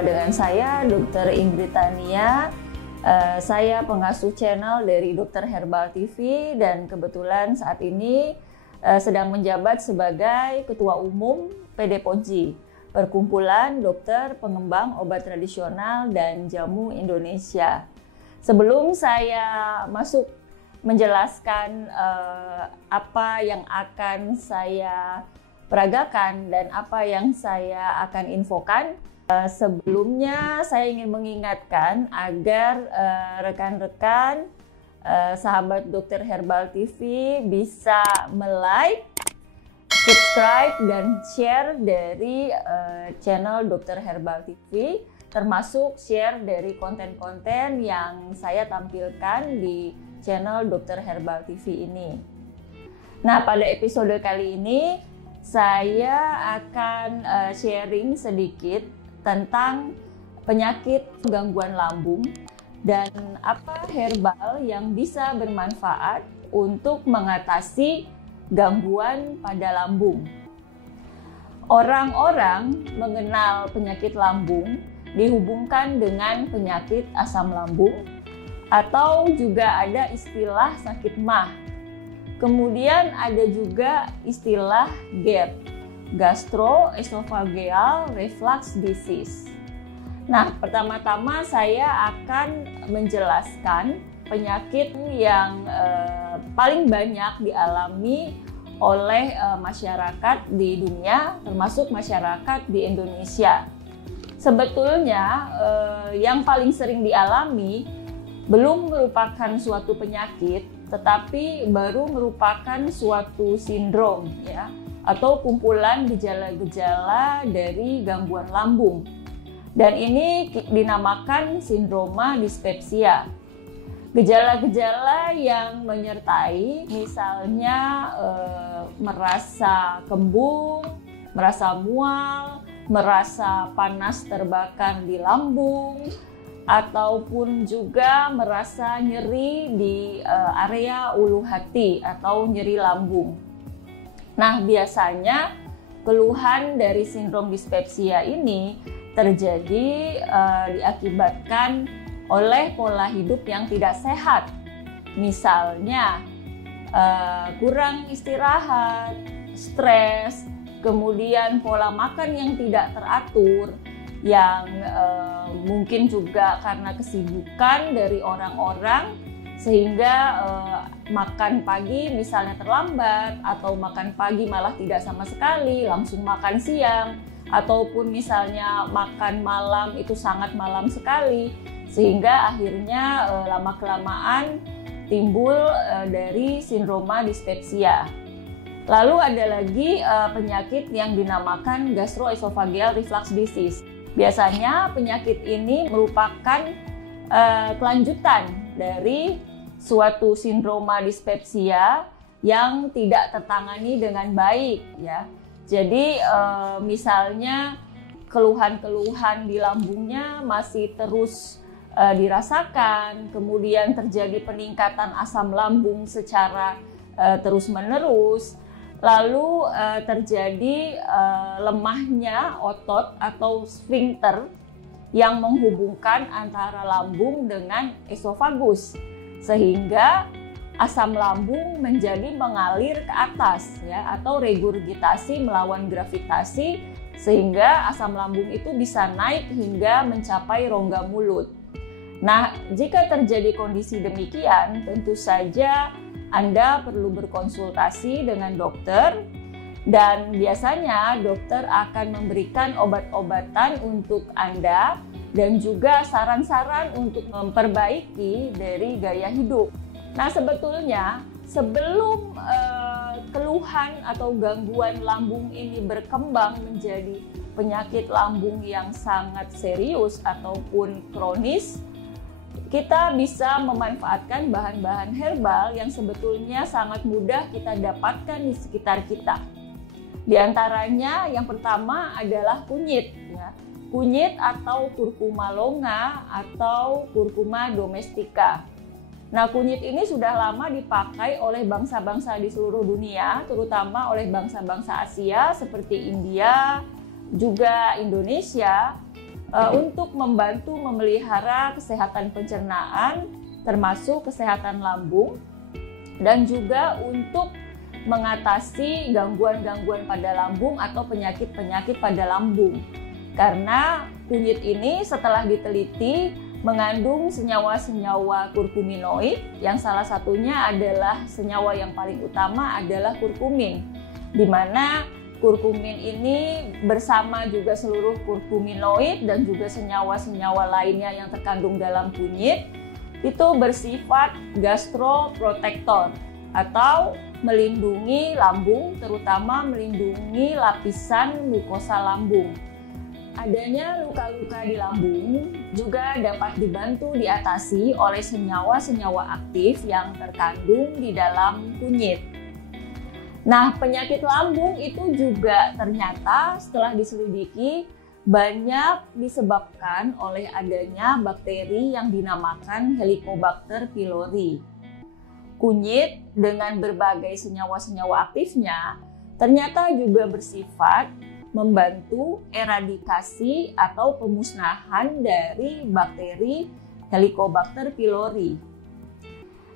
Bersama dengan saya, Dr. Ingrid Tania. Saya pengasuh channel dari Dr. Herbal TV dan kebetulan saat ini sedang menjabat sebagai Ketua Umum PD-PONJI, Perkumpulan Dokter Pengembang Obat Tradisional dan Jamu Indonesia. Sebelum saya masuk menjelaskan apa yang akan saya peragakan dan apa yang saya akan infokan, sebelumnya saya ingin mengingatkan agar rekan-rekan sahabat Dr. Herbal TV bisa like, subscribe, dan share dari channel Dr. Herbal TV, termasuk share dari konten-konten yang saya tampilkan di channel Dr. Herbal TV ini. Nah, pada episode kali ini saya akan sharing sedikit tentang penyakit gangguan lambung dan apa herbal yang bisa bermanfaat untuk mengatasi gangguan pada lambung. Orang-orang mengenal penyakit lambung dihubungkan dengan penyakit asam lambung atau juga ada istilah sakit MAH. Kemudian ada juga istilah GERD, Gastroesophageal Reflux Disease. Nah, pertama-tama saya akan menjelaskan penyakit yang paling banyak dialami oleh masyarakat di dunia, termasuk masyarakat di Indonesia. Sebetulnya yang paling sering dialami belum merupakan suatu penyakit, tetapi baru merupakan suatu sindrom, ya, atau kumpulan gejala-gejala dari gangguan lambung. Dan ini dinamakan sindroma dispepsia. Gejala-gejala yang menyertai misalnya merasa kembung, merasa mual, merasa panas terbakar di lambung, ataupun juga merasa nyeri di area ulu hati atau nyeri lambung. Nah, biasanya keluhan dari sindrom dispepsia ini terjadi diakibatkan oleh pola hidup yang tidak sehat. Misalnya kurang istirahat, stres, kemudian pola makan yang tidak teratur, yang mungkin juga karena kesibukan dari orang-orang sehingga makan pagi misalnya terlambat, atau makan pagi malah tidak sama sekali, langsung makan siang, ataupun misalnya makan malam itu sangat malam sekali, sehingga akhirnya lama-kelamaan timbul dari sindroma dispepsia. Lalu ada lagi penyakit yang dinamakan Gastroesophageal Reflux Disease. Biasanya penyakit ini merupakan kelanjutan dari suatu sindroma dispepsia yang tidak tertangani dengan baik, ya. Jadi misalnya keluhan-keluhan di lambungnya masih terus dirasakan, kemudian terjadi peningkatan asam lambung secara terus-menerus. Lalu terjadi lemahnya otot atau sphincter yang menghubungkan antara lambung dengan esofagus, sehingga asam lambung menjadi mengalir ke atas, ya, atau regurgitasi melawan gravitasi, sehingga asam lambung itu bisa naik hingga mencapai rongga mulut. Nah, jika terjadi kondisi demikian, tentu saja Anda perlu berkonsultasi dengan dokter, dan biasanya dokter akan memberikan obat-obatan untuk Anda dan juga saran-saran untuk memperbaiki dari gaya hidup. Nah, sebetulnya sebelum keluhan atau gangguan lambung ini berkembang menjadi penyakit lambung yang sangat serius ataupun kronis, kita bisa memanfaatkan bahan-bahan herbal yang sebetulnya sangat mudah kita dapatkan di sekitar kita. Di antaranya yang pertama adalah kunyit, ya. Kunyit atau Curcuma longa atau Curcuma domestica. Nah, kunyit ini sudah lama dipakai oleh bangsa-bangsa di seluruh dunia, terutama oleh bangsa-bangsa Asia seperti India, juga Indonesia. untuk membantu memelihara kesehatan pencernaan, termasuk kesehatan lambung, dan juga untuk mengatasi gangguan-gangguan pada lambung atau penyakit-penyakit pada lambung. Karena kunyit ini setelah diteliti mengandung senyawa-senyawa kurkuminoid, yang salah satunya adalah senyawa yang paling utama adalah kurkumin, di mana kurkumin ini bersama juga seluruh kurkuminoid dan juga senyawa-senyawa lainnya yang terkandung dalam kunyit itu bersifat gastroprotektor atau melindungi lambung, terutama melindungi lapisan mukosa lambung. Adanya luka-luka di lambung juga dapat dibantu diatasi oleh senyawa-senyawa aktif yang terkandung di dalam kunyit. Nah, penyakit lambung itu juga ternyata setelah diselidiki banyak disebabkan oleh adanya bakteri yang dinamakan Helicobacter pylori. Kunyit dengan berbagai senyawa-senyawa aktifnya ternyata juga bersifat membantu eradikasi atau pemusnahan dari bakteri Helicobacter pylori.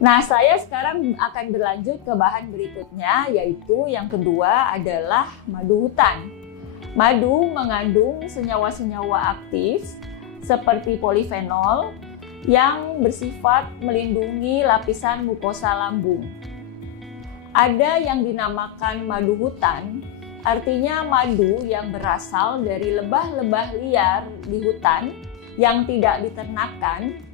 Nah, saya sekarang akan berlanjut ke bahan berikutnya, yaitu yang kedua adalah madu hutan. Madu mengandung senyawa-senyawa aktif seperti polifenol yang bersifat melindungi lapisan mukosa lambung. Ada yang dinamakan madu hutan, artinya madu yang berasal dari lebah-lebah liar di hutan yang tidak diternakan.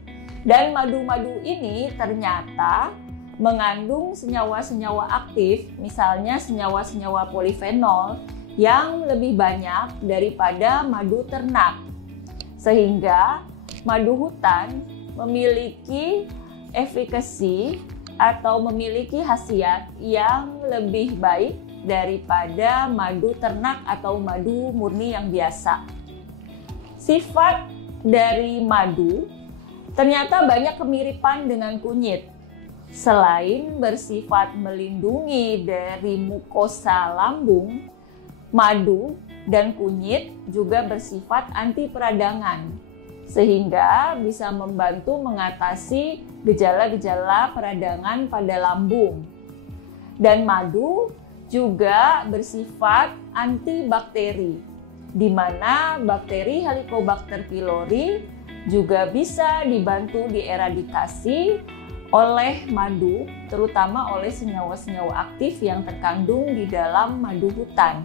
Dan madu-madu ini ternyata mengandung senyawa-senyawa aktif, misalnya senyawa-senyawa polifenol yang lebih banyak daripada madu ternak. Sehingga madu hutan memiliki efikasi atau memiliki khasiat yang lebih baik daripada madu ternak atau madu murni yang biasa. Sifat dari madu ternyata banyak kemiripan dengan kunyit. Selain bersifat melindungi dari mukosa lambung, madu dan kunyit juga bersifat anti peradangan, sehingga bisa membantu mengatasi gejala-gejala peradangan pada lambung. Dan madu juga bersifat antibakteri, di mana bakteri Helicobacter pylori juga bisa dibantu dieradikasi oleh madu, terutama oleh senyawa-senyawa aktif yang terkandung di dalam madu hutan.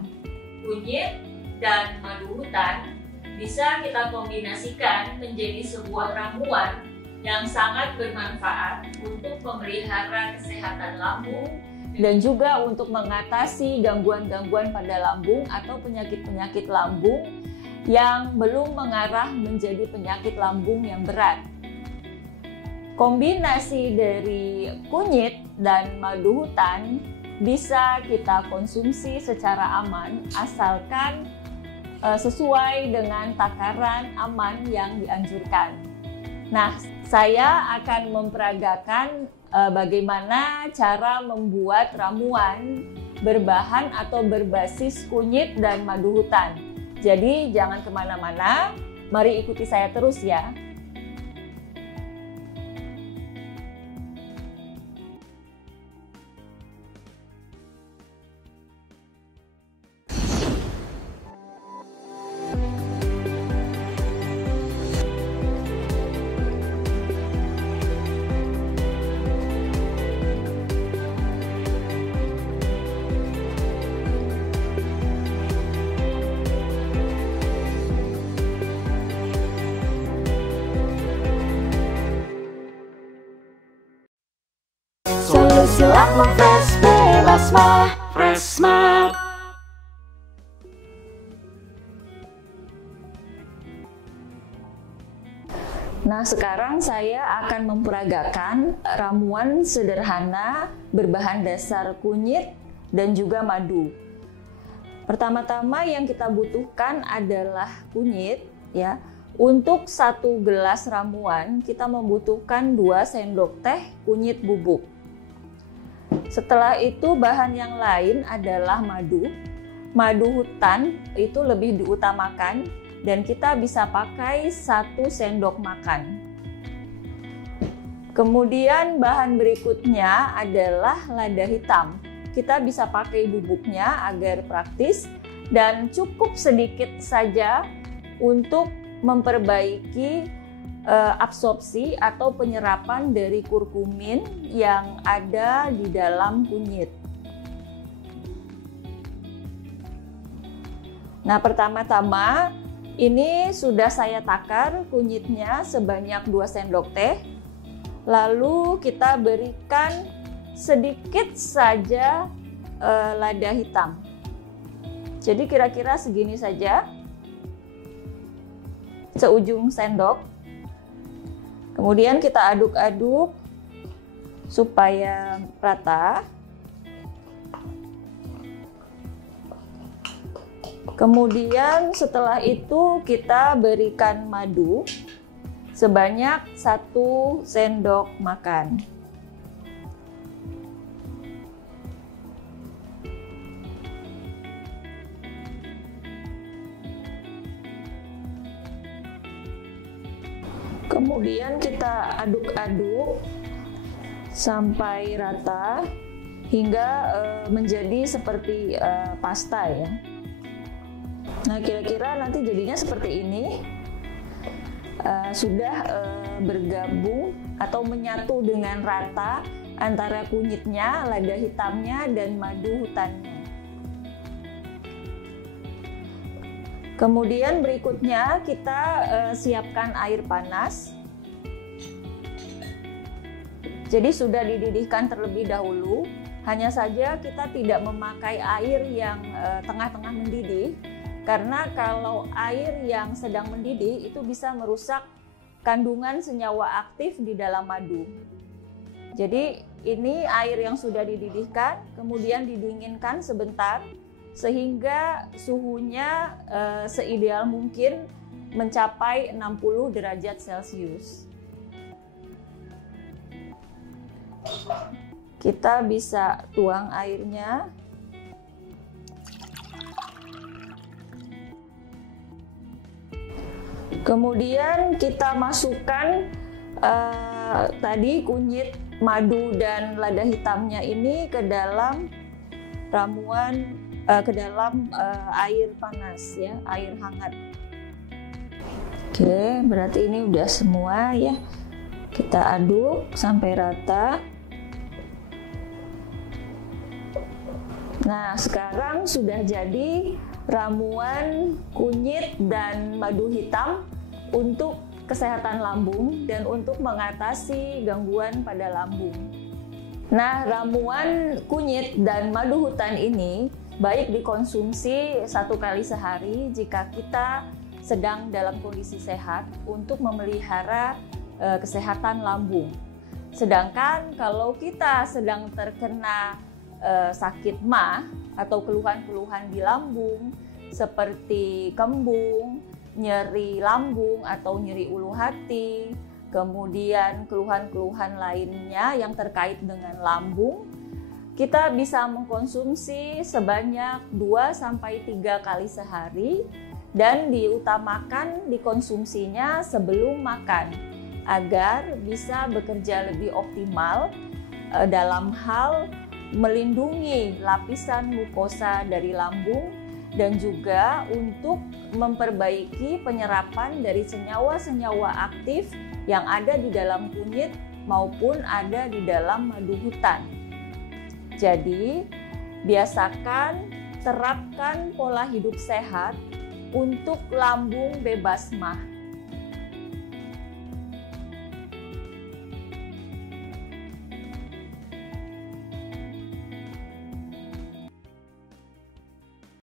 Kunyit dan madu hutan bisa kita kombinasikan menjadi sebuah ramuan yang sangat bermanfaat untuk memelihara kesehatan lambung dan juga untuk mengatasi gangguan-gangguan pada lambung atau penyakit-penyakit lambung yang belum mengarah menjadi penyakit lambung yang berat. Kombinasi dari kunyit dan madu hutan bisa kita konsumsi secara aman asalkan sesuai dengan takaran aman yang dianjurkan. Nah, saya akan memperagakan bagaimana cara membuat ramuan berbahan atau berbasis kunyit dan madu hutan. Jadi jangan kemana-mana, mari ikuti saya terus ya. Solusi lambung fresh bebas mah, fresh mah. Nah, sekarang saya akan memperagakan ramuan sederhana berbahan dasar kunyit dan juga madu. Pertama-tama yang kita butuhkan adalah kunyit ya. Untuk 1 gelas ramuan kita membutuhkan 2 sendok teh kunyit bubuk. Setelah itu bahan yang lain adalah madu. Madu hutan itu lebih diutamakan dan kita bisa pakai 1 sendok makan. Kemudian bahan berikutnya adalah lada hitam. Kita bisa pakai bubuknya agar praktis dan cukup sedikit saja untuk memperbaiki absorpsi atau penyerapan dari kurkumin yang ada di dalam kunyit. Nah, pertama-tama ini sudah saya takar kunyitnya sebanyak 2 sendok teh. Lalu kita berikan sedikit saja lada hitam. Jadi kira-kira segini saja, seujung sendok. Kemudian kita aduk-aduk supaya rata. Kemudian setelah itu kita berikan madu sebanyak 1 sendok makan. Kemudian kita aduk-aduk sampai rata hingga menjadi seperti pasta ya. Nah, kira-kira nanti jadinya seperti ini. Sudah bergabung atau menyatu dengan rata antara kunyitnya, lada hitamnya, dan madu hutannya. Kemudian berikutnya kita siapkan air panas. Jadi sudah dididihkan terlebih dahulu. Hanya saja kita tidak memakai air yang tengah-tengah mendidih. Karena kalau air yang sedang mendidih itu bisa merusak kandungan senyawa aktif di dalam madu. Jadi ini air yang sudah dididihkan, kemudian didinginkan sebentar sehingga suhunya seideal mungkin mencapai 60 derajat Celcius. Kita bisa tuang airnya. Kemudian kita masukkan tadi kunyit, madu, dan lada hitamnya ini ke dalam ramuan, ke dalam air panas ya, air hangat. Oke, berarti ini udah semua ya. Kita aduk sampai rata. Nah, sekarang sudah jadi ramuan kunyit dan madu hitam untuk kesehatan lambung dan untuk mengatasi gangguan pada lambung. Nah, ramuan kunyit dan madu hutan ini baik dikonsumsi 1 kali sehari jika kita sedang dalam kondisi sehat untuk memelihara kesehatan lambung. Sedangkan kalau kita sedang terkena sakit MAH atau keluhan-keluhan di lambung seperti kembung, nyeri lambung atau nyeri ulu hati, kemudian keluhan-keluhan lainnya yang terkait dengan lambung, kita bisa mengkonsumsi sebanyak 2-3 kali sehari dan diutamakan dikonsumsinya sebelum makan agar bisa bekerja lebih optimal dalam hal melindungi lapisan mukosa dari lambung dan juga untuk memperbaiki penyerapan dari senyawa-senyawa aktif yang ada di dalam kunyit maupun ada di dalam madu hutan. Jadi, biasakan terapkan pola hidup sehat untuk lambung bebas MAH.